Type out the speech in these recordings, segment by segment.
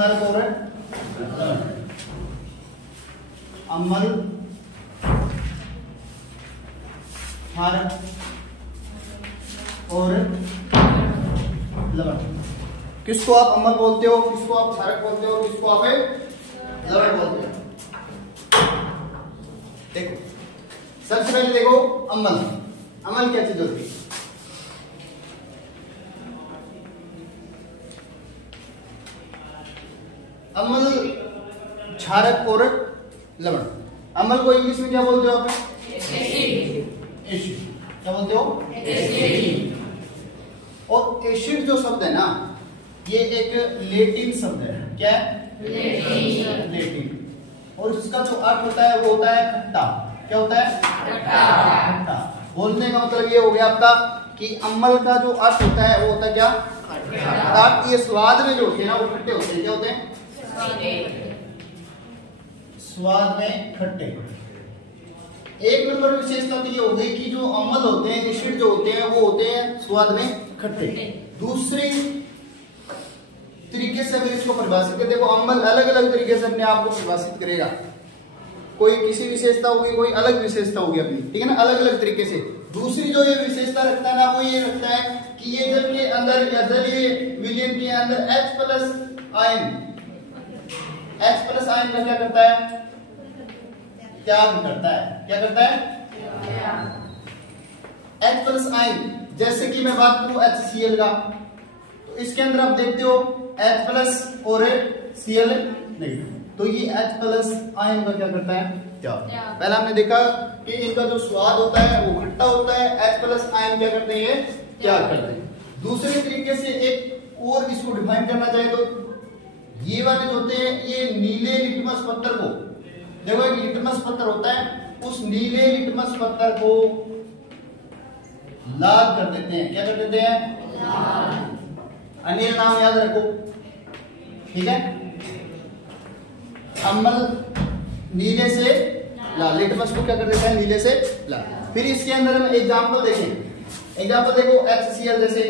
क्षारक और अम्ल क्षारक और लवण। किसको आप अम्ल बोलते हो, किसको आप क्षारक बोलते हो, किसको आप लवण बोलते हो? देखो सबसे पहले देखो अम्ल। अम्ल क्या चीज होती है? अम्ल क्षारक और लवण। अम्ल को इंग्लिश में क्या बोलते हो आप? एसिड। क्या बोलते हो? एसिड। और एसिड जो शब्द है ना, ये एक लैटिन शब्द है। क्या है? लैटिन। और इसका जो अर्थ होता है वो होता है खट्टा। क्या होता है? खट्टा। बोलने का मतलब ये हो गया आपका कि अम्ल का जो अर्थ होता है वो होता है क्या? खट्टा। ये स्वाद में जो होते हैं ना वो खट्टे होते हैं। क्या होते हैं? स्वाद में खट्टे। एक नंबर विशेषता तो ये हो गई कि जो अम्ल होते हैं, एसिड जो होते हैं वो होते हैं स्वाद में खट्टे। दूसरी तरीके से अगर इसको परिभाषित कर, देखो अम्ल अलग अलग तरीके से अपने आप को परिभाषित करेगा। कोई किसी विशेषता होगी, कोई अलग विशेषता होगी अपनी, ठीक है ना, अलग अलग तरीके से। दूसरी जो ये विशेषता रखता है ना, वो ये रखता है कि ये जल के अंदर या जलीय विलयन के अंदर H प्लस आयन का क्या करता है? त्याग करता है। क्या करता है? H plus ion. जैसे कि मैं बात करूं HCl का, तो इसके अंदर आप देखते हो H प्लस और Cl नेगेटिव। तो ये H प्लस आयन का क्या करता है? त्याग। पहले हमने देखा कि इनका जो स्वाद होता है वो खट्टा होता है, H प्लस आयन क्या करते हैं? ये त्याग करते हैं। दूसरे तरीके से एक और इसको डिफाइन करना चाहे तो ये वाले जो होते हैं ये नीले लिटमस पत्थर को, देखो एक लिटमस पत्थर होता है, उस नीले लिटमस पत्थर को लाल कर देते हैं। क्या कर देते हैं? अनिल नाम याद रखो, ठीक है। अम्ल नीले से लाल, लिटमस को क्या कर देता है? नीले से लाल। फिर इसके अंदर हम एग्जांपल देखें। एग्जांपल देखो HCl जैसे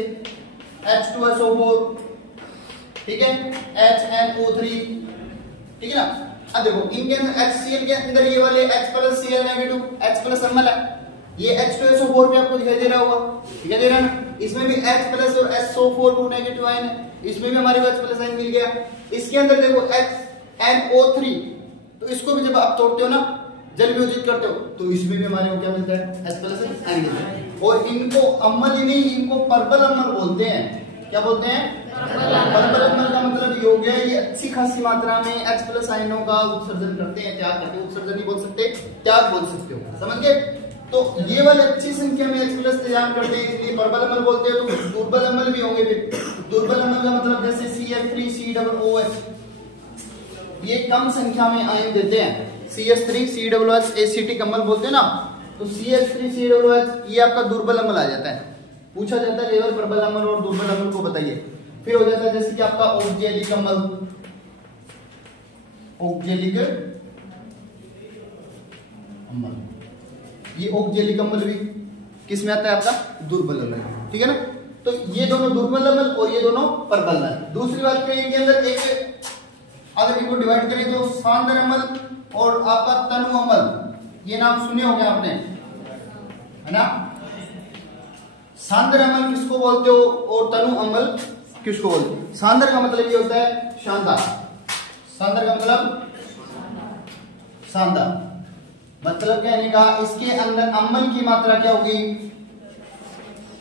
H2SO4, ठीक है, HNO3, ठीक है ना। अब देखो इनके अंदर HCl के अंदर ये वाले H plus Cl negative, H plus अम्ल है। ये H2SO4 पे आपको दिखाई दे रहा होगा, दिखाई दे रहा है ना। इसमें भी H प्लस और SO4 2 नेगेटिव आयन है, इसमें भी हमारे को H प्लस आयन मिल गया। इसके अंदर देखो HNO3, तो इसको भी जब आप तोड़ते हो ना, जल वियोजित करते हो, तो इसमें भी हमारे को क्या मिलता है? H प्लस आयन मिलता है। और इनको अम्ल ही नहीं, इनको पर्पल अम्ल बोलते हैं। क्या बोलते हैं? पर्पल अम्ल का मतलब ये हो गया, ये अच्छी खासी मात्रा में H प्लस आयनों का उत्सर्जन करते हैं, त्याग करते हैं। उत्सर्जन नहीं बोल सकते, त्याग बोल सकते हो, समझ गए? तो ये वाले अच्छी संख्या में H प्लस तैयार करते हैं, इसलिए पर्पल अम्ल बोलते हैं। तो दुर्बल अम्ल भी होंगे। फिर दुर्बल अम्ल का मतलब जैसे CH3COOH, ये कम संख्या में आयन देते हैं। CH3COOH एसिटिक अम्ल बोलते हैं ना, तो CH3COOH ये आपका दुर्बल अम्ल आ जाता है। पूछा जाता है केवल प्रबल अम्ल और दुर्बल अम्ल को बताइए। फिर हो जाता है जैसे कि आपका ऑक्जेलिक अम्ल, ऑक्जेलिक अम्ल, ये ऑक्जेलिक अम्ल भी किस में आता है? आपका दुर्बल अम्ल, ठीक है ना। तो ये दोनों दुर्बल अम्ल और ये दोनों प्रबल अम्ल। दूसरी बात करें, इनके अंदर एक अगर इनको डिवाइड करें तो सांद्र अम्ल और आपका तनु अम्ल, ये नाम सुने होंगे आपने, है ना। सांद्र अम्ल किसको बोलते हो और तनु अम्ल किसको बोलते हो? सांद्र का मतलब ये होता है शानदार। सांद्र का मतलब शानदार, मतलब कहने का इसके अंदर अम्ल की मात्रा क्या होगी?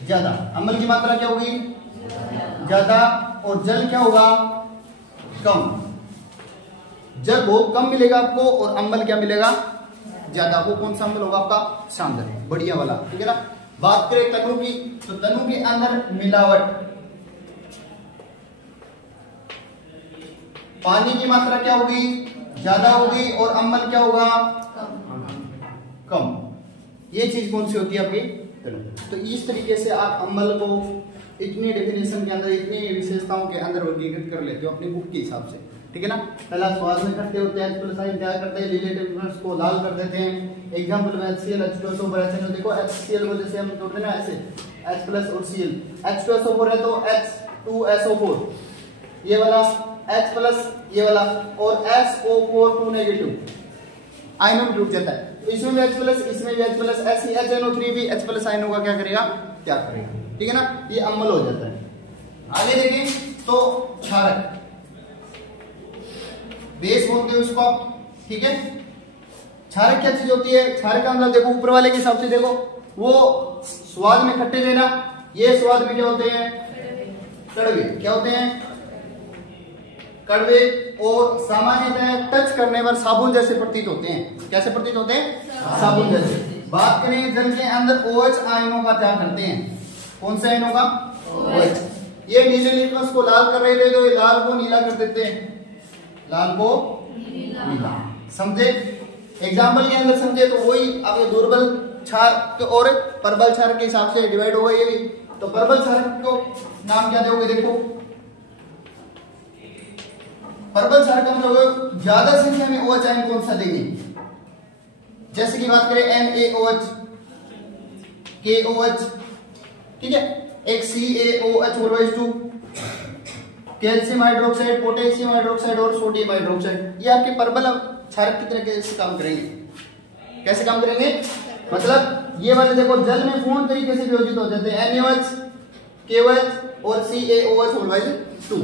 ज्यादा। अम्ल की मात्रा क्या होगी? ज्यादा। और जल क्या होगा? कम। जल वो कम मिलेगा आपको और अम्ल क्या मिलेगा? ज्यादा। वो कौन सा अम्ल होगा? आपका सांद्र, बढ़िया वाला, ठीक है ना। बात करें तनु की, तो तनु के अंदर मिलावट, पानी की मात्रा क्या होगी? ज्यादा होगी और अम्ल क्या होगा? कम। ये चीज कौन सी होती है आपकी? तो इस तरीके से आप अम्ल को इतनी डेफिनेशन के अंदर, इतनी विशेषताओं के अंदर वर्गीकृत कर लेते हो अपनी बुक के हिसाब से, ठीक है ना। पहला स्वाद में इकट्ठे होते हैं, H प्लस आयन क्या करते हैं? रिलेटिव को लाल कर देते हैं। एग्जांपल में HCl H2SO4 HNO, देखो HCl को जैसे हम तोड़ते हैं ना ऐसे, H प्लस और Cl, H2SO4 है तो H2SO4, ये वाला H प्लस ये वाला और SO4 2 नेगेटिव आयनों में डूब जाता है। तो इसमें भी H प्लस, इसमें भी H प्लस, ऐसी HNO3 भी H प्लस आयनों का क्या करेगा, क्या करेगा, ठीक है ना, ये अम्ल हो जाता है। आगे देखें तो क्षारक, बेस बोलते हैं उसको, ठीक है। क्षारक क्या चीज होती है, क्षारक का मतलब देखो ऊपर वाले के हिसाब से देखो, वो स्वाद में खट्टे थे ना, ये स्वाद में क्या होते हैं, कड़वे, क्या होते हैं, कड़वे, और सामान्यतः टच करने पर साबुन जैसे प्रतीत होते हैं। कैसे प्रतीत होते हैं, साबुन जैसे। बात करें जल के अंदर OH आयनों का त्याग करते हैं, कौन से आयनों का, OH। ये नीले लिटमस को लाल कर रहे थे तो ये लाल को नीला कर देते हैं, लाल को नीला, समझे। एग्जाम्पल के अंदर समझे तो वही अब ये दुर्बल क्षार और प्रबल क्षार के हिसाब से डिवाइड होगा ये भी। तो प्रबल क्षार को नाम क्या दोगे, देखो प्रबल क्षार का मतलब ज्यादा संख्या में OH आयन कौन सा देंगे, जैसे कि बात करें NaOH, KOH, ठीक है, एक CaOH2, calcium hydroxide, potassium hydroxide और सोडियम हाइड्रोक्साइड, ये आपके प्रबल क्षारक की तरह से काम करेंगे। कैसे काम करेंगे, मतलब ये वाले देखो जल में पूर्ण तरीके से वियोजित हो जाते हैं, NaOH, KOH और CaOH2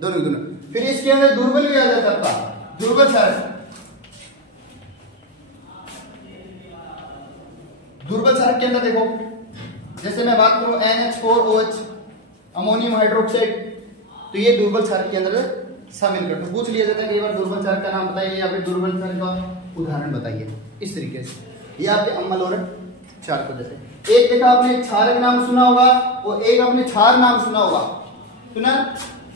दोनों। फिर इसके अंदर दुर्बल भी आ जाता है आपका, दुर्बल क्षारक। दुर्बल क्षारक के अंदर देखो, जैसे मैं बात करूं NH4OH, अमोनियम हाइड्रोक्साइड, तो ये दुर्बल क्षारक के अंदर शामिल करते। पूछ लिया जाता है कई बार दुर्बल क्षारक का नाम बताइए या फिर दुर्बल क्षारक का उदाहरण बताइए, इस तरीके से। ये आपके अम्ल और क्षारक जैसे। एक देखा आपने क्षारक नाम सुना होगा और एक आपने क्षार नाम सुना होगा, सुना।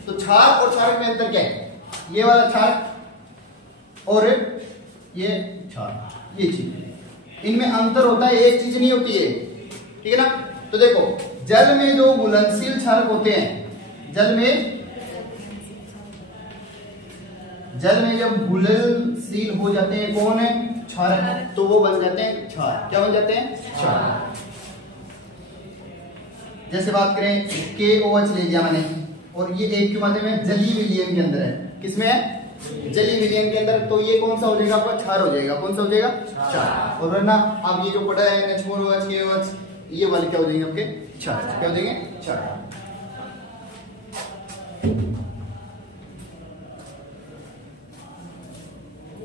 तो क्षार और क्षारक में अंतर क्या है, ये वाला क्षार और ये क्षार, ये चीज, इनमें अंतर होता है, एक चीज नहीं होती है, ठीक है ना। तो देखो जल में जो घुलनशील क्षारक होते हैं, जल में जब घुलनशील हो जाते हैं कौन है, क्षारक, तो वो बन जाते हैं क्षार। क्या बन जाते हैं, क्षार। जैसे बात करें KOH ले लिया मैंने, और ये एक के माध्यम में जलीय विलयन के अंदर है, किसमें है, जलीय विलयन के अंदर, तो ये कौन सा हो जाएगा आपका, क्षार हो जाएगा। कौन सा हो जाएगा, क्षार। और वरना अब ये जो पड़ा है NH4OH, KOH, ये वाले क्या हो जाएंगे आपके, क्षार। क्या हो जाएंगे, क्षार।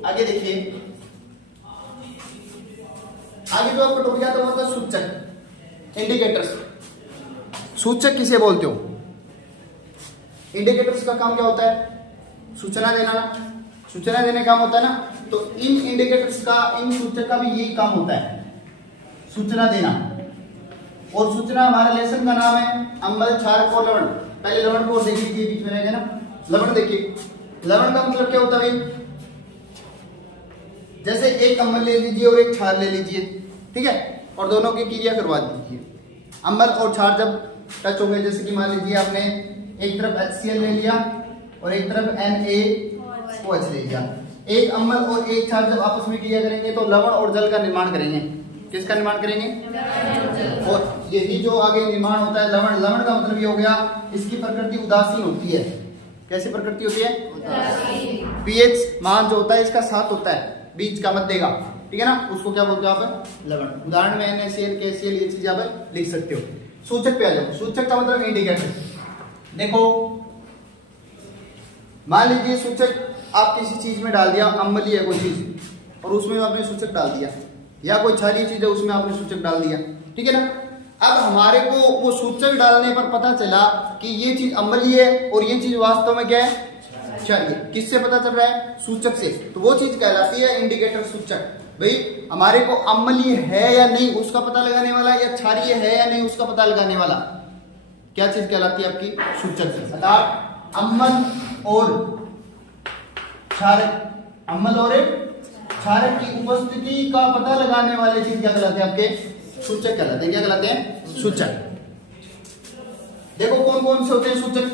आगे देखिए, आगे जो आपको टॉपिक आता है वो होता है सूचक, इंडिकेटर्स। सूचक किसे बोलते हो, इंडिकेटर्स का काम क्या होता है, सूचना देना ना, सूचना देने काम होता है ना। तो इन इंडिकेटर्स का, इन सूचक का भी यही काम होता है, सूचना देना। और सूचना हमारे लेसन का नाम है अम्ल, क्षारक और लवण। पहले लवण को देख लीजिए, बीच में रहेगा ना लवण। देखिए लवण का मतलब क्या होता है भाई, जैसे एक अम्ल ले लीजिए और एक क्षार ले लीजिए, ठीक है, और दोनों की क्रिया करवा दीजिए। अम्ल और क्षार जब टच हो गए, जैसे कि मान लीजिए आपने एक तरफ HCl ले लिया और एक तरफ NaOH ले लिया, एक अम्ल और एक क्षार जब आपस में क्रिया करेंगे तो लवण और जल का निर्माण करेंगे। किसका निर्माण करेंगे, और यही जो आगे निर्माण होता है लवण। लवण का मतलब ये हो गया, इसकी प्रकृति उदासीन होती है। कैसी प्रकृति होती है, उदासीन। pH मान जो होता है इसका 7 होता है, बीच का मध्य का, ठीक है ना, उसको क्या बोलते हो आप, लवण। उदाहरण में NaCl, KCl, ये चीज आप लिख सकते हो। सूचक पे आ जाओ। सूचक का मतलब इंडिकेटर। देखो मान लीजिए सूचक आप किसी चीज में डाल दिया, अम्लीय है कोई चीज, और उसमें आपने सूचक डाल दिया, या कोई क्षारीय चीज है उसमें आपने सूचक डाल दिया, ठीक है ना। अब हमारे को वो सूचक डालने पर पता चला कि ये चीज अम्लीय है और ये चीज वास्तव में क्या है, क्षारीय। किससे पता चल रहा है, सूचक से। तो वो चीज कहलाती है इंडिकेटर, सूचक। भाई हमारे को अम्लीय है या नहीं उसका पता लगाने वाला, या क्षारीय है या नहीं उसका पता लगाने वाला, क्या चीज कहलाती है आपकी, सूचक से। अर्थात अम्ल और क्षारक, अम्ल और क्षारक की उपस्थिति का पता लगाने वाले चीज क्या कहलाते हैं, आपके सूचक कहलाते हैं। क्या कहलाते हैं, सूचक। देखो कौन कौन से होते हैं सूचक,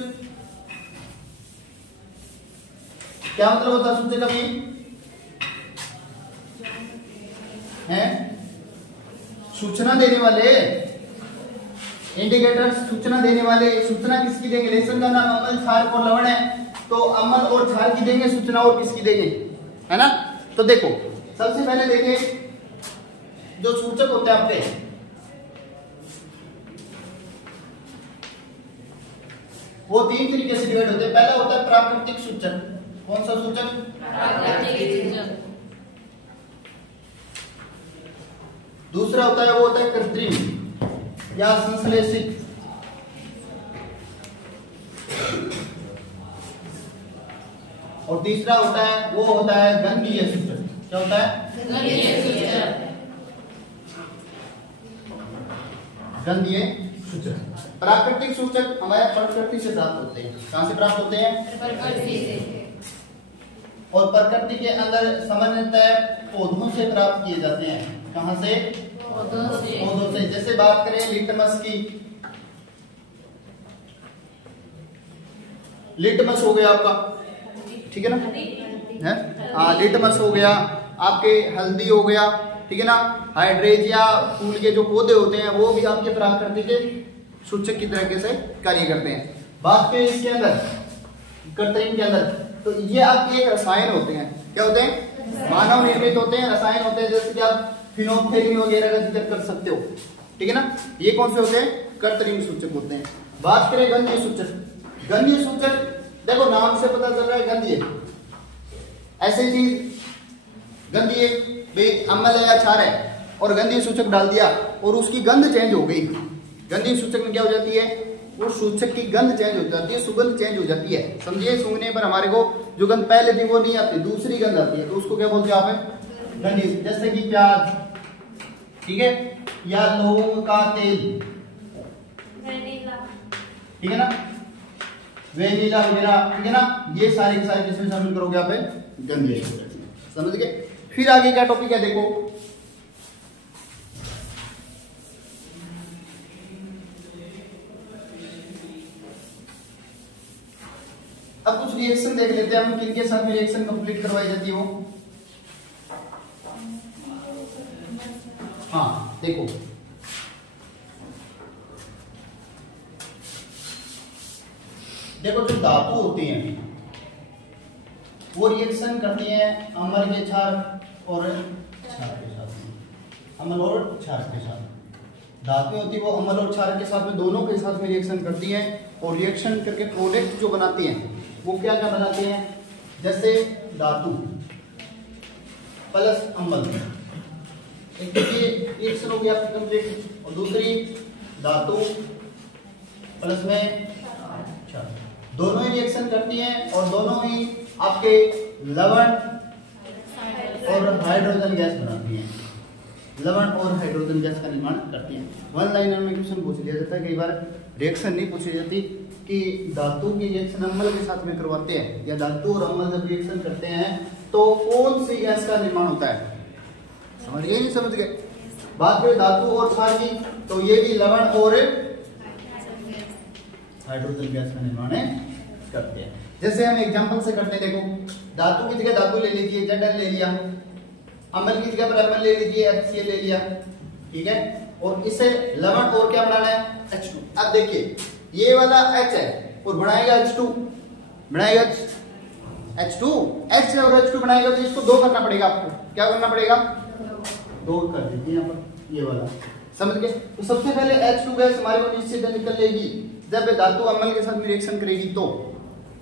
क्या मतलब होता है सूचक का है, सूचना देने वाले इंडिकेटर, सूचना देने वाले। सूचना किसकी देंगे, लेसन का नाम अम्ल, क्षारक और लवण है, तो तो अम्ल और क्षार की देंगे सूचना और किसकी देंगे, है ना। तो देखो सबसे पहले देखें जो सूचक होते हैं आपके, वो 3 तरीके से डिवाइड होते हैं। पहला होता है प्राकृतिक सूचक। कौन सा सूचक? प्राकृतिक सूचक। दूसरा होता है वो होता है कृत्रिम या संश्लेषित। और तीसरा होता है वो होता है गंधीय सूचक। क्या होता है? गंधीय सूचक। गंधीय सूचक। प्राकृतिक सूचक हमारे प्रकृति से प्राप्त होते हैं। कहां से प्राप्त होते हैं? प्रकृति से। और प्रकृति के अंदर सामान्यतः पौधों से प्राप्त किए जाते हैं। कहां से? पौधों से। जैसे बात करें लिटमस की, लिटमस हो गया आपका, ठीक है ना, है लिटमस हो गया, आपके हल्दी हो गया, ठीक है ना। हाइड्रेजिया फूल के जो पौधे होते हैं वो भी आपके प्राकृतिक सूचक की तरीके से कार्य करते हैं। बात करें इसके अंदर कृत्रिम के अंदर, तो ये आपके एक रसायन होते हैं। क्या होते हैं? मानव निर्मित होते हैं, रसायन होते हैं। जैसे कि आप फिनोल्फथालीन वगैरह का जिक्र कर सकते हो, ठीक है ना। ये कौन से होते हैं? कृत्रिम सूचक होते हैं। बात करें गंधीय सूचक। गंधीय सूचक देखो नाम से पता चल रहा है गंधीय, ऐसी चीज गंधीय भाई अम्ल है या क्षार है और गंधीय सूचक डाल दिया और उसकी गंध चेंज हो गई। गंधीय सूचक में क्या हो जाती है? वो सूचक की गंध चेंज हो जाती है, सुगंध चेंज हो जाती है। समझिए, सूंघने पर हमारे को जो गंध पहले थी वो नहीं आती, दूसरी गंध आती है, तो उसको क्या बोलते हैं आप? गंधीय। जैसे कि प्याज, ठीक है, या लौंग का तेल, ठीक है ना, वेनिला वगैरह, ठीक है ना। ये सारे के सारे किसमें शामिल करोगे आप? गंधीय सूचक। समझ गए। फिर आगे क्या टॉपिक है देखो, अब कुछ रिएक्शन देख लेते हैं हम, किनके साथ में रिएक्शन कंप्लीट करवाई जाती है वो। हाँ देखो, देखो जो धातु होती हैं वो रिएक्शन करती हैं अम्ल के क्षार और क्षार के साथ में। अम्ल और क्षार के साथ धातु होती है वो अम्ल और क्षार के साथ में, दोनों के साथ में रिएक्शन करती हैं और रिएक्शन करके प्रोडक्ट जो बनाती हैं वो क्या क्या बनाती हैं। जैसे धातु प्लस अम्ल, एक देखिए रिएक्शन हो गया आपकी कंप्लीट, और दूसरी धातु प्लस में क्षार, दोनों ही रिएक्शन करती हैं और दोनों ही आपके लवण और हाइड्रोजन गैस बनाती हैं। लवण और हाइड्रोजन गैस का निर्माण करती हैं। वन लाइनर में क्वेश्चन पूछ लिया जाता है, कई बार रिएक्शन नहीं पूछी जाती कि धातु की रिएक्शन अम्ल के साथ में करवाते हैं या धातु और अम्ल जब रिएक्शन करते हैं तो कौन सी गैस का निर्माण होता है। समझ गए? नहीं समझ गए? बात करें धातु और क्षार की, तो ये भी लवण और हाइड्रोजन गैस का निर्माण करते हैं। जैसे हम एग्जांपल से करते हैं, देखो धातु की जगह धातु ले लीजिए, Zn ले लिया, अम्ल की जगह पर अम्ल ले लीजिए, HCl ले लिया, ठीक है, और इसे लवण और क्या बनाना है? H2। अब देखिए ये वाला H है और बनाएगा H2, बनाएगा H2, H और H2 बनाएगा, तो इसको दो करना पड़ेगा आपको। क्या करना पड़ेगा? दो कर दीजिए यहाँ पर, ये वाला, समझ गए। तो सबसे पहले H2 गैस हमारे को निश्चित निकल लेगी जब धातु अम्ल के साथ रिएक्शन करेगी, तो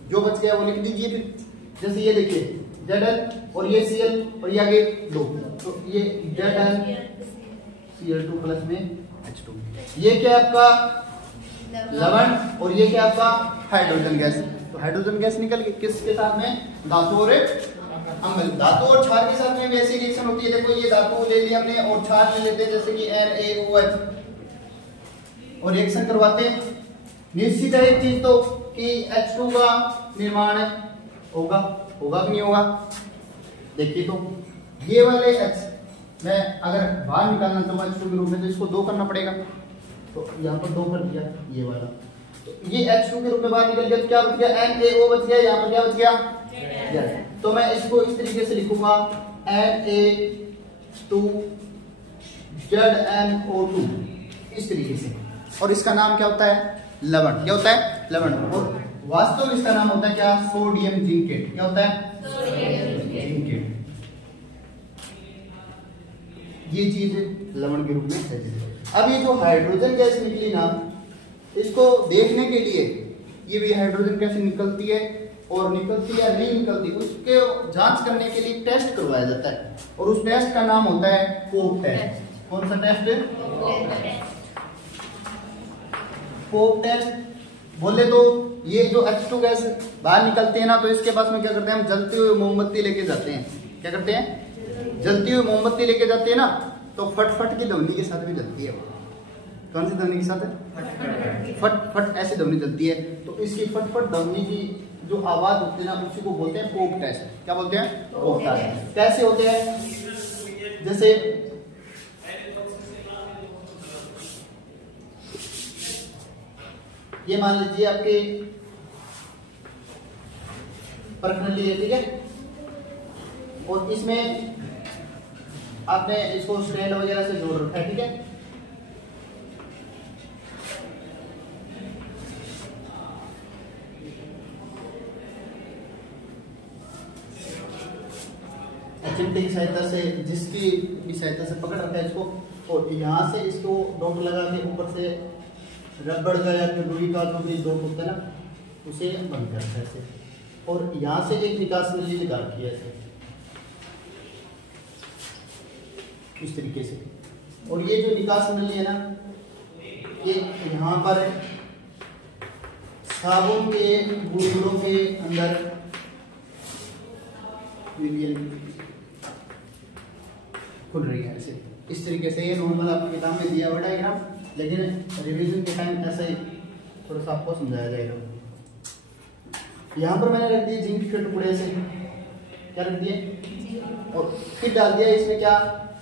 जो बच गया वो लिख दीजिए। फिर जैसे ये देखिए Zn और ये Cl और ये आगे दो, तो ये Zn Cl2 प्लस में H2, ये क्या आपका लवण और ये क्या आपका हाइड्रोजन गैस। तो हाइड्रोजन गैस निकल गई किसके साथ में? धातु और अम्ल। धातु और क्षार के साथ में भी ऐसी रिएक्शन होती है। देखो ये धातु ले लिया हमने और क्षार ले लेते हैं, जैसे कि NaOH, और रिएक्शन करवाते हैं। निश्चित है एक चीज तो कि H2 का निर्माण होगा, होगा कि नहीं होगा? देखिए तो ये वाले H मैं अगर बाहर निकालना चाहूँ H2 के रूप में, तो इसको दो करना पड़ेगा, तो यहाँ पर दो कर दिया ये वाला, तो ये H2 के रूप में बाहर निकल गया, तो क्या बच गया? NaO बच गया, यहाँ पर क्या बच गया? तो मैं इसको इस तरीके से लिखूंगा Na2ZnO2 इस तरीके से, और इसका नाम क्या होता है? लवण। क्या होता है? लवण। और वास्तव में इसका नाम होता है क्या? Sodium zincate. क्या होता है? जिंकेट। ये चीज लवण के रूप में है। अब ये जो हाइड्रोजन गैस निकली ना, इसको देखने के लिए ये भी हाइड्रोजन कैसे निकलती है और निकलती या नहीं निकलती, उसके जांच करने के लिए टेस्ट करवाया जाता है और उस टेस्ट का नाम होता है पोप टेस्ट। कौन सा टेस्ट? Pope test. बोले तो ये जो H2 गैस बाहर निकलती है ना, तो इसके पास में क्या करते हैं हम? जलती हुई मोमबत्ती लेके जाते हैं। क्या करते हैं? जलती हुई मोमबत्ती लेके जाते हैं ना, तो फट की ध्वनि के साथ भी जलती है। कौन सी ध्वनि के साथ है? फट ऐसी ध्वनि जलती है। तो इसकी फट ध्वनि की जो आवाज होती है ना, उसी को बोलते हैं पोप टेस्ट। क्या बोलते हैं? Pop test. कैसे होते हैं? जैसे ये मान लीजिए आपके परखंडी है, ठीक है, और इसमें आपने इसको स्टैंड वगैरह से जोड़ रखा है, ठीक है। चिमटे की सहायता से, जिसकी भी सहायता से पकड़ रखा है इसको, और यहाँ से इसको डॉट लगा के ऊपर से रबड़ का या फिर रुई का जो भी डॉट होता है ना, उसे बंद करता है ऐसे, और यहाँ से एक निकास नली लगा रखी है ऐसे, इस तरीके से। और ये जो निकास नली है ना, ये यहाँ पर साबुन के बुलबुलों के अंदर खुल रही है ऐसे, इस तरीके से। ये नॉर्मल आपकी किताब में दिया हुआ डायग्राम, लेकिन रिवीजन के टाइम ऐसा ही थोड़ा सा आपको समझाया जाएगा। यहाँ पर मैंने रख दिए जिंक के टुकड़े से, क्या रख दिए, और फिर डाल दिया इसमें क्या,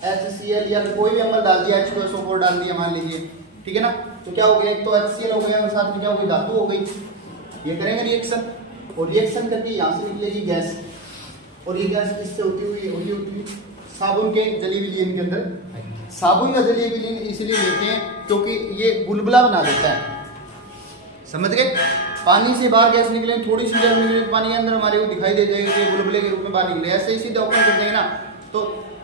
HCl या कोई भी अम्ल डाल दिया, H2SO4 डाल दिया मान लीजिए, ठीक है ना। तो क्या हो गया, एक तो HCl हो गया और साथ में क्या हो गई, धातु हो गई। ये करेंगे रिएक्शन, और रिएक्शन करके यहाँ से निकलेगी गैस, और ये गैस किससे होती हुई साबुन के जली विलीन के अंदर। साबुन या जली विलीन इसलिए लेते हैं क्योंकि ये बुलबुला बना देता है, समझ गए। पानी से बाहर गैस निकले, थोड़ी सी गैस निकले पानी के अंदर, हमारे को दिखाई दे जाएगी कि बुलबुले के रूप में बाहर निकले। ऐसे ही सीधे ओपन कर देंगे ना, तो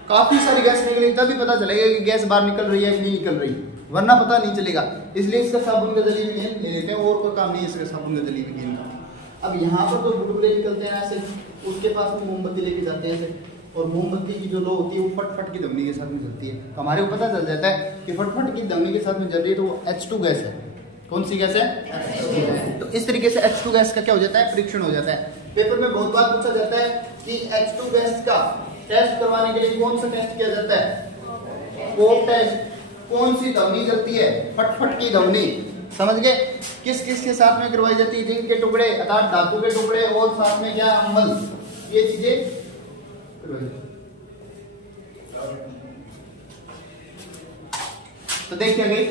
काफी सारी गैस निकलेगी, तभी पता चलेगा कि गैस बाहर निकल रही है कि नहीं निकल रही, वरना पता नहीं चलेगा। इसलिए इसका साबुन का जली विलीन ले लेते हैं, और कोई काम नहीं है इसका साबुन का जली विलीन का। अब यहाँ पर तो बुलबुले निकलते हैं ऐसे, उसके पास में मोमबत्ती लेके जाते हैं ऐसे, और मोमबत्ती की जो लो होती है वो फट की ध्वनि के साथ में जलती है। हमारे को पता चल जाता है कि फट की ध्वनि के साथ में जल रही है, तो वो H2 गैस है। कौन सी गैस है? तो इस तरीके से H2 गैस का क्या हो जाता है, परीक्षण हो जाता है। पेपर में बहुत बार पूछा जाता है कि H2 गैस का टेस्ट करवाने के लिए कौन सा टेस्ट किया जाता है, पोप टेस्ट। कौन सी ध्वनि जलती है, फट की ध्वनि, समझ गए। किस के साथ में करवाई जाती है, जिंक के टुकड़े अर्थात धातु के टुकड़े, और साथ में क्या, अम्ल, ये चीजें। तो देखिए गई,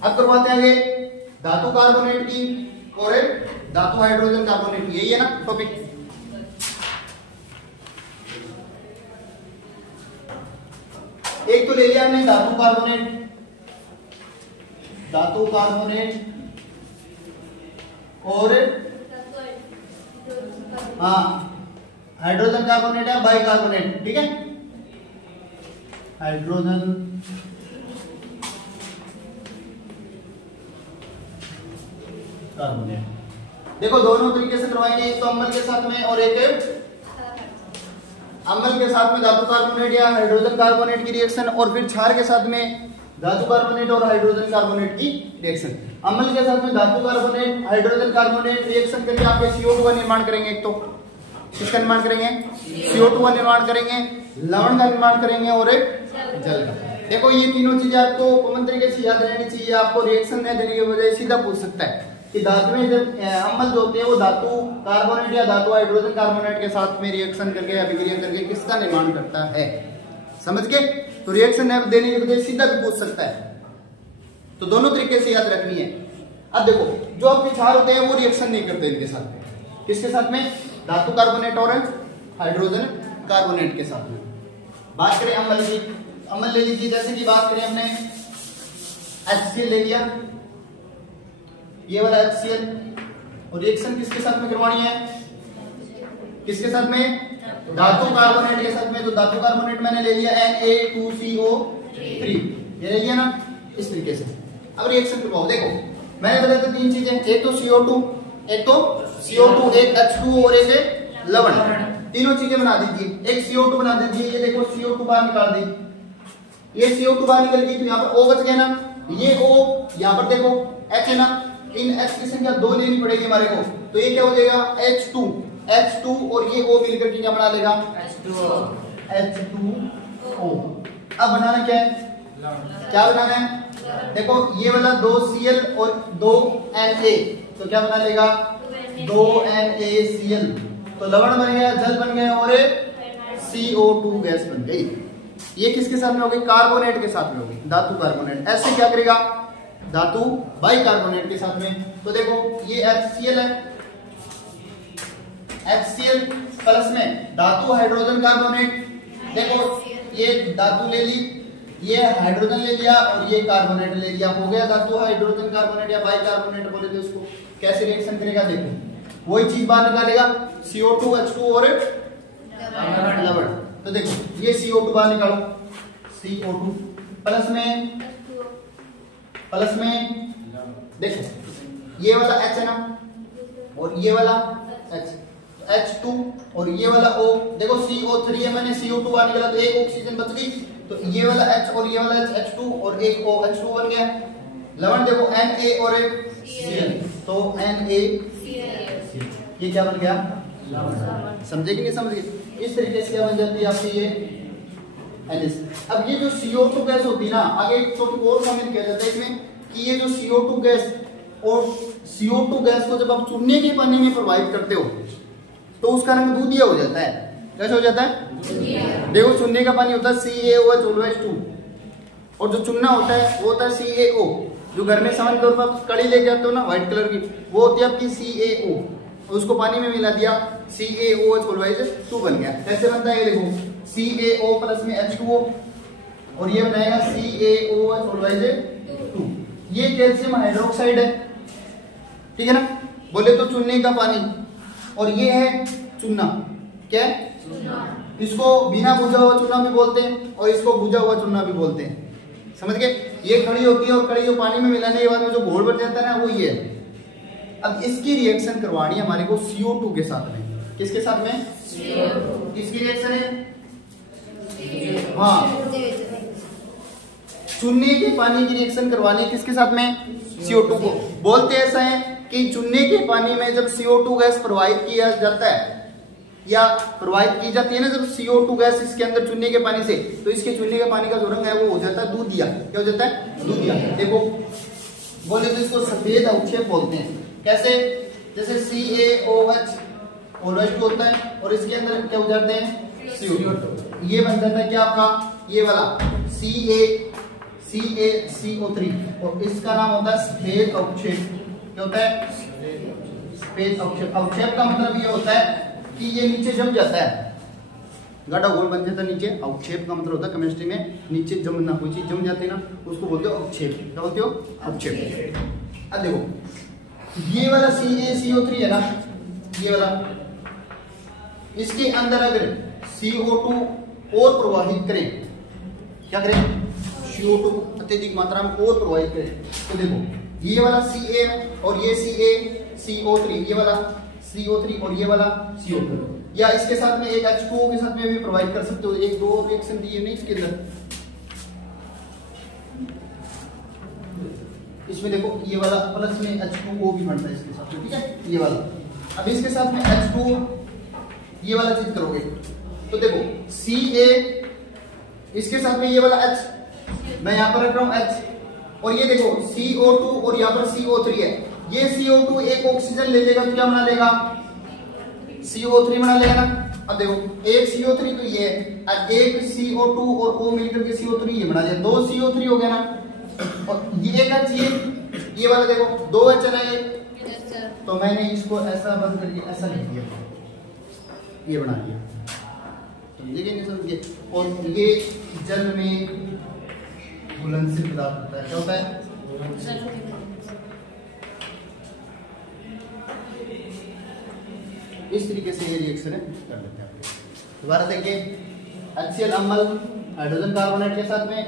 अब करवाते हैं आगे धातु कार्बोनेट की और धातु हाइड्रोजन कार्बोनेट की। यही है ना टॉपिक। एक तो ले लिया हमने धातु कार्बोनेट और हाइड्रोजन कार्बोनेट या बाइकार्बोनेट, ठीक है। हाइड्रोजन कार्बोनेट, देखो दोनों तरीके से करवाएंगे, एक तो अम्ल के साथ में और एक अम्ल के साथ में धातु कार्बोनेट या हाइड्रोजन कार्बोनेट की रिएक्शन, और फिर क्षार के साथ में धातु कार्बोनेट और हाइड्रोजन कार्बोनेट की रिएक्शन। अम्ल के साथ में धातु कार्बोनेट हाइड्रोजन कार्बोनेट रिएक्शन करके आपके CO2 का निर्माण करेंगे। एक तो किसका निर्माण करेंगे, CO2 का निर्माण करेंगे, लवण का निर्माण करेंगे और एक जल का। देखो ये तीनों चीजें आपको कॉमन तरीके से याद रहनी चाहिए। आपको रिएक्शन में देने की वजह सीधा पूछ सकता है कि धातु में जब अम्ल जो होते हैं वो धातु कार्बोनेट या धातु हाइड्रोजन कार्बोनेट के साथ में रिएक्शन करके अभिक्रिया करके किसका निर्माण करता है, समझ गए। तो रिएक्शन देने की वजह सीधा भी पूछ सकता है, तो दोनों तरीके से याद रखनी है। अब देखो जो आपके क्षार होते हैं वो रिएक्शन नहीं करते इनके साथ, किसके साथ में, धातु कार्बोनेट और हाइड्रोजन कार्बोनेट के साथ में। बात करें अम्ल की, अमल ले लीजिए। जैसे कि बात करें हमने HCl ले लिया, ये वाला HCl, और रिएक्शन किसके साथ में करवानी है, किसके साथ में, धातु कार्बोनेट के साथ में। तो धातु कार्बोनेट मैंने ले लिया Na2CO3, ये ले लिया ना इस तरीके से। अब रिएक्शन करवाओ। देखो मैंने बताया था तीन चीजें, एक तो CO2, एक H2 और एक लवण, तीनों चीजें बना दीजिए। एक CO2 बना दीजिए, ये देखो CO2 बाहर निकाल दी, ये CO2 बाहर निकल गई, तो यहाँ पर O बच गया ना, ये O, यहाँ पर देखो H है ना, इन H की संख्या 2 लेनी पड़ेगी हमारे को, तो ये क्या हो जाएगा H2 और ये O मिलकर के क्या बना लेगा H2O। अब बनाना क्या है, क्या बनाना है, देखो ये वाला 2Cl और 2Na, तो क्या बना लेगा 2NaCl, तो लवण बन गया, जल बन गया और CO2 गैस बन गई। ये किसके साथ में होगी, कार्बोनेट के साथ में होगी, धातु कार्बोनेट। ऐसे क्या करेगा, धातु बाइकार्बोनेट के साथ में। तो देखो ये HCl है, HCl प्लस में धातु हाइड्रोजन कार्बोनेट, देखो ये धातु ले ली, ये हाइड्रोजन ले लिया और ये कार्बोनेट ले लिया, हो गया धातु हाइड्रोजन कार्बोनेट या बाइकार्बोनेट बोले तो इसको। कैसे रिएक्शन करेगा, देखो वही चीज बाहर निकालेगा CO2 H2 और लवण। तो देखो ये CO2 बाहर निकालो, CO2 प्लस में देखो ये वाला H है ना, और ये वाला H2 और ये वाला O, देखो CO3 है, मैंने CO2 बाहर निकाला तो एक ऑक्सीजन बच गई, तो ये वाला H और ये वाला H2 और एक O, H2 बन गया। लवण देखो Na और एक Cl, तो NaCl, ये क्या बन गया, समझे कि नहीं समझे। इस तरीके से क्या बन जाती है आपकी ये NaCl। अब ये जो CO2 गैस होती है ना, आगे एक छोटी और शामिल किया जाता है इसमें कि ये जो CO2 गैस और CO2 गैस को जब आप चूने के पानी में प्रवाहित करते हो तो उसका रंग दूधिया हो जाता है। कैसे हो जाता है, देखो चूने का पानी होता है CaOH2 और जो चूना होता है वो होता है CaO। जो घर में सामान के तौर पर कड़ी लेके आते हो ना व्हाइट कलर की, वो होती है आपकी CaO, उसको पानी में मिला दिया CaOH2 बन गया। कैसे बनता है, ये देखो CaO प्लस में H2O और ये बनाएगा CaOH2। ये कैल्शियम हाइड्रोक्साइड है, ठीक है ना, बोले तो चूने का पानी, और ये है चूना, क्या है, इसको बिना भुजा हुआ चूना भी बोलते हैं और इसको भुजा हुआ चूना भी बोलते हैं, समझ गए। ये कड़ी होती है और कड़ी जो पानी में मिलाने के बाद में जो घोल बन जाता है ना, वो ये है। अब इसकी रिएक्शन करवानी है हमारे को CO2 के साथ में, किसके साथ में, इसकी रिएक्शन है, हाँ, चूने के पानी की रिएक्शन करवानी है किसके साथ में, CO2 को। बोलते ऐसा है कि चूने के पानी में जब CO2 गैस प्रवाहित किया जाता है या प्रवाहित की जाती है ना जब CO2 गैस इसके अंदर चूने के पानी से, तो इसके चूने के पानी का जो रंग है वो हो जाता है दूधिया। क्या हो जाता है, दूधिया। देखो बोले तो इसको सफेद अवक्षेप बोलते हैं। कैसे, जैसे CaOH और H2 होता है और इसके अंदर क्या हो जाते हैं CO2, ये बन जाता है क्या आपका, ये वाला CaCO3 और इसका नाम होता है सफेद अवक्षेप। क्या होता है, सफेद अवक्षेप। अवक्षेप का मतलब ये होता है कि ये नीचे जम जाता है, गाढ़ा घोल बन जाता है नीचे। अवक्षेप का मतलब होता है केमिस्ट्री में नीचे जमना, कोई चीज जम जाती है ना उसको बोलते हो अवक्षेप। क्या बोलते हो, अवक्षेप। अब देखो ये वाला CaCO3 है ना, ये वाला, इसके अंदर अगर CO2 और प्रवाहित करें, क्या करें, CO2 अत्यधिक मात्रा में और प्रवाहित करें, तो देखो ये वाला Ca और ये CaCO3, ये वाला CO3 और ये वाला CO2, या इसके साथ में एक H2O के साथ में भी प्रोवाइड कर सकते हो। एक दो रिएक्शन दिए नहीं इसके अंदर, इसमें देखो ये वाला प्लस में H2O भी बनता है इसके साथ में, ठीक है, ये वाला। अब इसके साथ में H2O ये वाला चीज करोगे तो देखो Ca, इसके साथ में ये वाला H, मैं यहां पर रख रहा हूं H, और ये देखो CO2 और यहाँ पर CO3 है। ये CO2 एक ऑक्सीजन ले लेगा तो क्या बना लेगा, CO3 बना लेगा ना। अब देखो एक CO3 तो ये है और एक CO2 और O मिलकर के CO3 ये बना लिया, 2 CO3 हो गया ना। और ये एक H, ये वाला देखो 2 H चला ये, तो मैंने इसको ऐसा बंद करके ऐसा लिख दिया, ये बना दिया। समझे कि नहीं समझे? और ये जल में घुलनशील पदार्थ होता है। क्या होता है? इस तरीके से ये रिएक्शन कर लेते हैं। दोबारा देखिए, HCl अम्ल हाइड्रोजन कार्बोनेट के साथ में,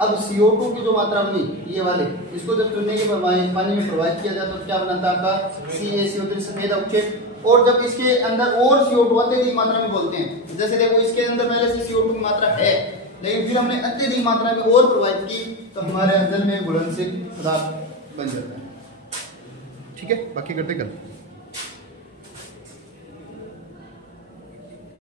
अब CO2 की जो मात्रा बनी ये वाले, इसको जब चुनने के पानी में प्रवाहित किया जाता है तो क्या बनाता है आपका CaCO3 सफेद अवक्षेप। और जब इसके अंदर और CO2 अत्यधिक मात्रा में बोलते हैं, जैसे देखो इसके अंदर पहले से CO2 की मात्रा है, लेकिन फिर हमने अत्यधिक मात्रा में और प्रवाहित की तो हमारे अंदर में घुलनशील पदार्थ बन जाता है। ठीक है, बाकी करते कल।